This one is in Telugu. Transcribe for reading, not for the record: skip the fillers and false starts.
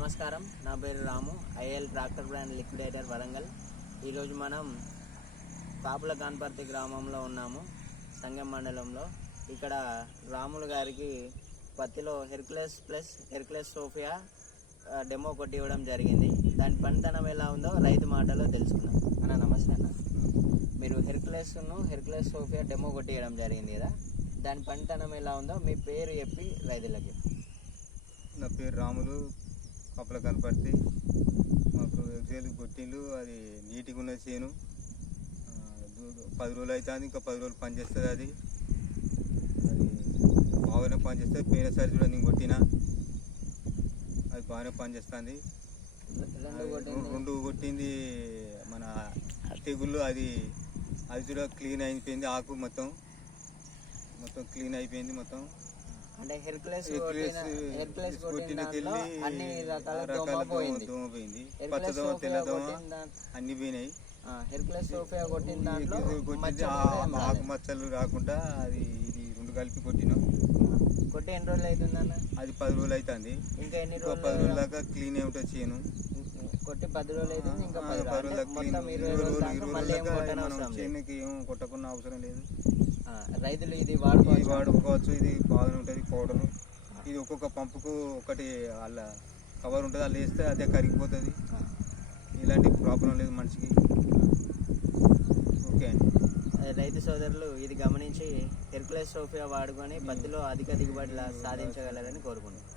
నమస్కారం, నా పేరు Ramu, IL tractor brand liquidator Warangal. ఈరోజు మనం పాపుల కాన్పర్తి గ్రామంలో ఉన్నాము, సంగం మండలంలో. ఇక్కడ రాములు గారికి పత్తిలో Hercules plus Hercules Sophia demo కొట్టి ఇవ్వడం జరిగింది. దాని పనితనం ఎలా ఉందో రైతు మాటలో తెలుసుకుందాం. అన్న నమస్తే అన్న. మీరు హెర్క్యులస్ సోఫియా డెమో కొట్టి ఇవ్వడం జరిగింది కదా, దాని పనితనం ఎలా ఉందో మీ పేరు చెప్పి రైతులకి. నా పేరు రాములు, పాపుల కాన్పర్తి. మాకు ఎగ్జైలు కొట్టిండ్లు, అది నీట్గా ఉన్నది చేను. 10 రోజులు అవుతుంది, ఇంకా 10 రోజులు పనిచేస్తుంది. అది బాగానే పనిచేస్తుంది. పోయినసారి కూడా నేను కొట్టిన, అది బాగానే పనిచేస్తుంది. 2 కొట్టింది మన తెగుళ్ళు. అది కూడా క్లీన్ అయిపోయింది. ఆకు మొత్తం క్లీన్ అయిపోయింది మొత్తం. అంటే హెర్క్యులస్ కొట్టినకెళ్ళి అన్ని రకాల దోమ పోయింది, పచ్చదోమ తెల్లదోమ అన్ని పోయినాయి. హెర్క్యులస్ సోఫియా కొట్టిన దాంట్లో ఆకు మచ్చలు రాకుండా అది ఇది 2 కలిపి కొట్టినాం. కొట్టి ఎన్ని రోజులు అవుతుందన్న? అది 10 రోజులు అవుతుంది. ఇంకా ఎన్ని రోజులు? 10 రోజుల దాకా క్లీన్ అయి ఉంటుంది చేను. కొట్టి 10 రోజులు అవుతుంది, ఇంకా 10 రోజుల మొత్తం 20 రోజుల చేనుకి ఏం కొట్టకుండా అవసరం లేదు. రైతులు ఇది వాడుకోవచ్చు. ఇది బాగానే ఉంటుంది పౌడరు. ఇది ఒక్కొక్క పంపుకు ఒకటి వాళ్ళ కవర్ ఉంటుంది, వాళ్ళు వేస్తే అదే కరిగిపోతుంది. ఇలాంటి ప్రాబ్లం లేదు మనిషికి. ఓకే అండి. రైతు సోదరులు ఇది గమనించి హెర్క్యులస్ సోఫియా వాడుకొని పత్తిలో అధిక దిగుబడి సాధించగలరని కోరుకుంటున్నాను.